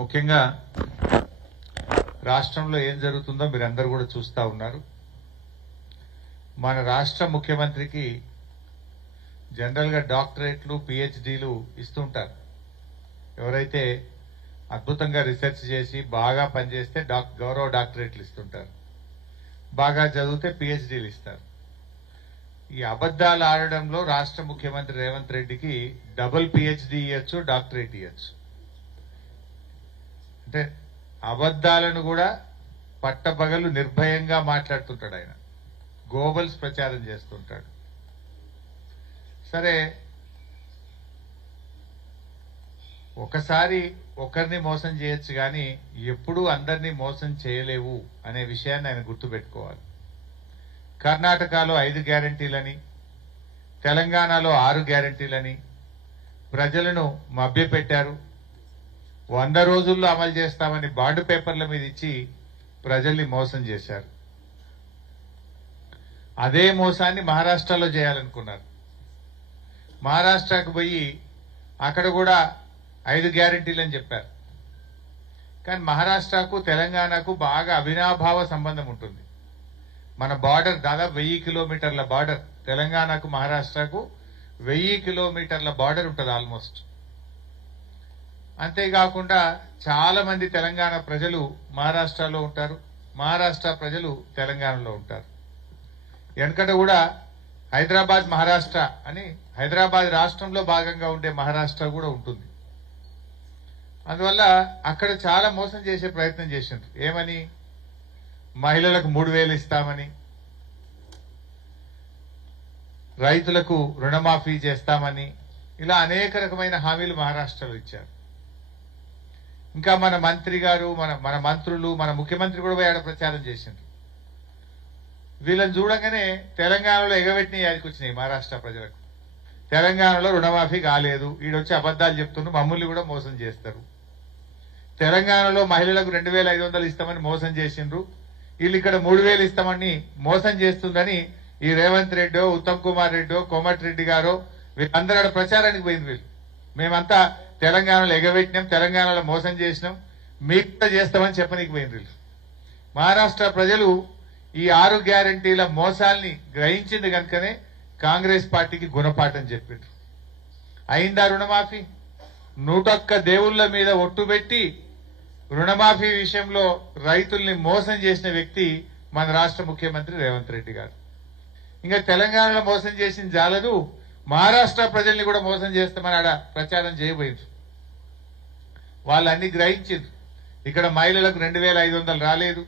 ముఖ్యంగా రాష్ట్రంలో ఏం జరుగుతుందో మీరందరూ కూడా చూస్తూ ఉన్నారు. మన రాష్ట్ర ముఖ్యమంత్రికి జనరల్గా డాక్టరేట్లు పిహెచ్డీలు ఇస్తుంటారు. ఎవరైతే అద్భుతంగా రీసెర్చ్ చేసి బాగా పనిచేస్తే గౌరవ డాక్టరేట్లు ఇస్తుంటారు, బాగా చదివితే పిహెచ్డీలు ఇస్తారు. ఈ అబద్ధాలు ఆడడంలో రాష్ట్ర ముఖ్యమంత్రి రేవంత్ రెడ్డికి డబుల్ పిహెచ్డీ ఇవ్వచ్చు, డాక్టరేట్ ఇవ్వచ్చు. అంటే అబద్ధాలను కూడా పట్టపగలు నిర్భయంగా మాట్లాడుతుంటాడు ఆయన, గోబల్స్ ప్రచారం చేస్తుంటాడు. సరే, ఒకసారి ఒకరిని మోసం చేయొచ్చు కానీ ఎప్పుడూ అందరినీ మోసం చేయలేవు అనే విషయాన్ని ఆయన గుర్తుపెట్టుకోవాలి. కర్ణాటకలో 5 గ్యారంటీలని, తెలంగాణలో 6 గ్యారంటీలని ప్రజలను మభ్యపెట్టారు. 100 రోజుల్లో అమలు చేస్తామని బాండ్ పేపర్ల మీద ఇచ్చి ప్రజల్ని మోసం చేశారు. అదే మోసాన్ని మహారాష్ట్రలో చేయాలనుకున్నారు. మహారాష్ట్రకు పోయి అక్కడ కూడా 5 గ్యారంటీలు అని చెప్పారు. కానీ మహారాష్ట్రకు తెలంగాణకు బాగా అవినాభావ సంబంధం ఉంటుంది. మన బార్డర్ దాదాపు 1000 కిలోమీటర్ల బార్డర్, తెలంగాణకు మహారాష్ట్రకు 1000 కిలోమీటర్ల బార్డర్ ఉంటుంది ఆల్మోస్ట్. అంతేకాకుండా చాలా మంది తెలంగాణ ప్రజలు మహారాష్ట్రలో ఉంటారు, మహారాష్ట్ర ప్రజలు తెలంగాణలో ఉంటారు. వెనకట కూడా హైదరాబాద్ మహారాష్ట్ర అని, హైదరాబాద్ రాష్ట్రంలో భాగంగా ఉండే మహారాష్ట్ర కూడా ఉంటుంది. అందువల్ల అక్కడ చాలా మోసం చేసే ప్రయత్నం చేసిండ్రు. ఏమని? మహిళలకు 3000 ఇస్తామని, రైతులకు రుణమాఫీ చేస్తామని, ఇలా అనేక రకమైన హామీలు మహారాష్ట్రలో ఇచ్చారు. ఇంకా మన మంత్రి గారు, మన మంత్రులు, మన ముఖ్యమంత్రి కూడా పోయి ఆడ ప్రచారం చేసిండ్రు. వీళ్ళని చూడగానే తెలంగాణలో ఎగబెట్టిన యాదికి వచ్చినాయి మహారాష్ట్ర ప్రజలకు. తెలంగాణలో రుణమాఫీ కాలేదు, ఈడొచ్చి అబద్ధాలు చెప్తున్నారు, మమ్మల్ని కూడా మోసం చేస్తారు. తెలంగాణలో మహిళలకు 2500 ఇస్తామని మోసం చేసిండ్రు, వీళ్ళు ఇక్కడ 3000 ఇస్తామని మోసం చేస్తుందని ఈ రేవంత్ రెడ్డో, ఉత్తమ్ కుమార్ రెడ్డో, కోమటిరెడ్డి గారో వీళ్ళందరూ ప్రచారానికి పోయింది. వీళ్ళు మేమంతా తెలంగాణలో ఎగబెట్టినాం, తెలంగాణలో మోసం చేసినాం, మీకు కూడా చేస్తామని చెప్పనీకి పోయింది వీళ్ళు. మహారాష్ట్ర ప్రజలు ఈ 6 గ్యారంటీల మోసాల్ని గ్రహించింది కనుకనే కాంగ్రెస్ పార్టీకి గుణపాఠం చెప్పిండ్రు. అయిందా రుణమాఫీ? 101 దేవుళ్ల మీద ఒట్టు పెట్టి రుణమాఫీ విషయంలో రైతుల్ని మోసం చేసిన వ్యక్తి మన రాష్ట్ర ముఖ్యమంత్రి రేవంత్ రెడ్డి గారు. ఇంకా తెలంగాణలో మోసం చేసింది జాలదు, మహారాష్ట్ర ప్రజల్ని కూడా మోసం చేస్తామని ఆడ ప్రచారం చేయబోయింది. వాళ్ళన్ని గ్రహించింది. ఇక్కడ మహిళలకు 2500 రాలేదు,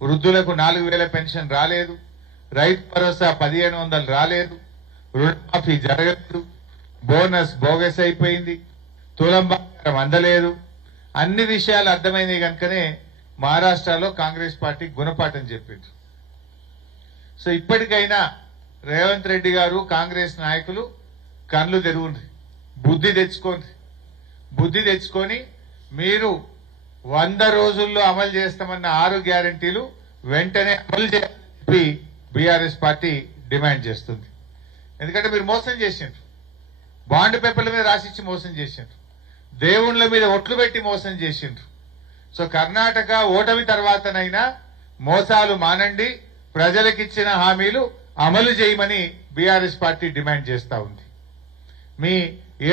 వృద్ధులకు 4000 పెన్షన్ రాలేదు, రైతు భరోసా 1500 రాలేదు, రుణమాఫీ జరగలేదు, బోనస్ బోగస్ అయిపోయింది, తులం బంగారం అందలేదు. అన్ని విషయాలు అర్థమైనవి కనుకనే మహారాష్ట్రలో కాంగ్రెస్ పార్టీ గుణపాఠం చెప్పింది. సో ఇప్పటికైనా రేవంత్ రెడ్డి గారు, కాంగ్రెస్ నాయకులు కళ్ళు తెరువుంది, బుద్ధి తెచ్చుకోండి. బుద్ధి తెచ్చుకొని మీరు 100 రోజుల్లో అమలు చేస్తామన్న 6 గ్యారంటీలు వెంటనే అమలు చేయాలని బీఆర్ఎస్ పార్టీ డిమాండ్ చేస్తుంది. ఎందుకంటే మీరు మోసం చేసిండ్రు, బాండ్ పేపర్ల మీద రాసిచ్చి మోసం చేసిండ్రు, దేవుళ్ల మీద ఒట్లు పెట్టి మోసం చేసిండ్రు. సో కర్ణాటక ఓటమి తర్వాతనైనా మోసాలు మానండి, ప్రజలకిచ్చిన హామీలు అమలు చేయమని బీఆర్ఎస్ పార్టీ డిమాండ్ చేస్తా ఉంది. మీ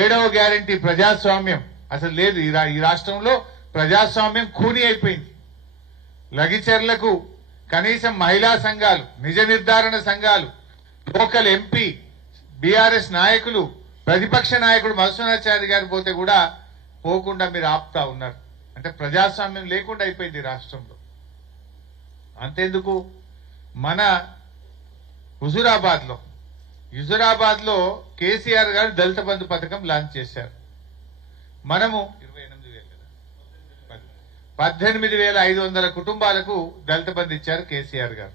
7వ గ్యారంటీ ప్రజాస్వామ్యం అసలు లేదు. ఈ రాష్ట్రంలో ప్రజాస్వామ్యం ఖూనీ అయిపోయింది. లగిచర్లకు కనీసం మహిళా సంఘాలు, నిజ నిర్ధారణ సంఘాలు, లోకల్ ఎంపీ, బీఆర్ఎస్ నాయకులు, ప్రతిపక్ష నాయకుడు మధుసూదనాచారి గారు పోతే కూడా పోకుండా మీరు ఆపుతా ఉన్నారు. అంటే ప్రజాస్వామ్యం లేకుండా అయిపోయింది రాష్ట్రంలో. అంతేందుకు, మన హుజురాబాద్ లో కేసీఆర్ గారు దళిత బంధు పథకం లాంచ్ చేశారు. మనము 18,500 కుటుంబాలకు దళిత బంధు ఇచ్చారు కేసీఆర్ గారు.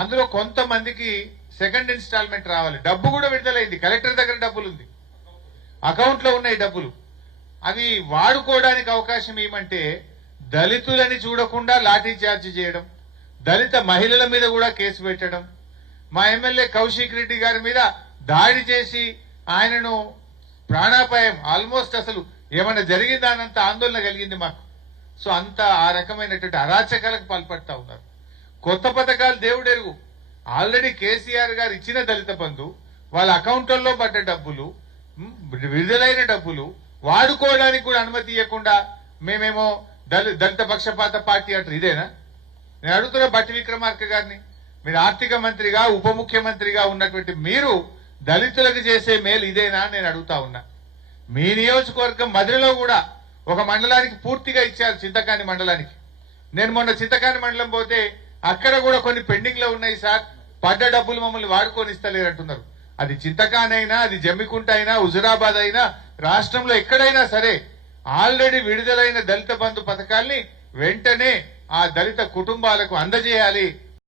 అందులో కొంతమందికి సెకండ్ ఇన్స్టాల్మెంట్ రావాలి, డబ్బు కూడా విడుదలైంది, కలెక్టర్ దగ్గర డబ్బులు ఉంది, అకౌంట్ లో ఉన్నాయి డబ్బులు. అవి వాడుకోవడానికి అవకాశం ఏమంటే దళితులని చూడకుండా లాఠీ చార్జ్ చేయడం, దళిత మహిళల మీద కూడా కేసు పెట్టడం, మా ఎమ్మెల్యే కౌశిక్ రెడ్డి గారి మీద దాడి చేసి ఆయనను ప్రాణాపాయం, ఆల్మోస్ట్ అసలు ఏమైనా జరిగిందా అన్నంత ఆందోళన కలిగింది మాకు. సో అంత ఆ రకమైనటువంటి అరాచకాలకు పాల్పడతా ఉన్నారు. కొత్త పథకాలు దేవుడెరుగు. ఆల్రెడీ కేసీఆర్ గారు ఇచ్చిన దళిత బంధు వాళ్ళ అకౌంట్లలో పడ్డ డబ్బులు, విడుదలైన డబ్బులు వాడుకోవడానికి కూడా అనుమతి ఇవ్వకుండా మేమేమో దళిత పక్షపాత పార్టీ అంటారు. ఇదేనా? నేను అడుగుతున్నా బట్టి విక్రమార్క గారిని, మీరు ఆర్థిక మంత్రిగా ఉప ముఖ్యమంత్రిగా ఉన్నటువంటి మీరు దళితులకు చేసే మేలు ఇదేనా నేను అడుగుతా ఉన్నా. మీ నియోజకవర్గం మధురలో కూడా ఒక మండలానికి పూర్తిగా ఇచ్చారు, చింతకాని మండలానికి. నేను మొన్న చింతకాని మండలం పోతే అక్కడ కూడా కొన్ని పెండింగ్ లో ఉన్నాయి సార్, పడ్డ డబ్బులు మమ్మల్ని వాడుకొని ఇస్తలేరు అంటున్నారు. అది చింతకాని అయినా, అది జమ్మికుంట అయినా, హుజురాబాద్ అయినా, రాష్ట్రంలో ఎక్కడైనా సరే ఆల్రెడీ విడుదలైన దళిత బంధు పథకాల్ని వెంటనే ఆ దళిత కుటుంబాలకు అందజేయాలి.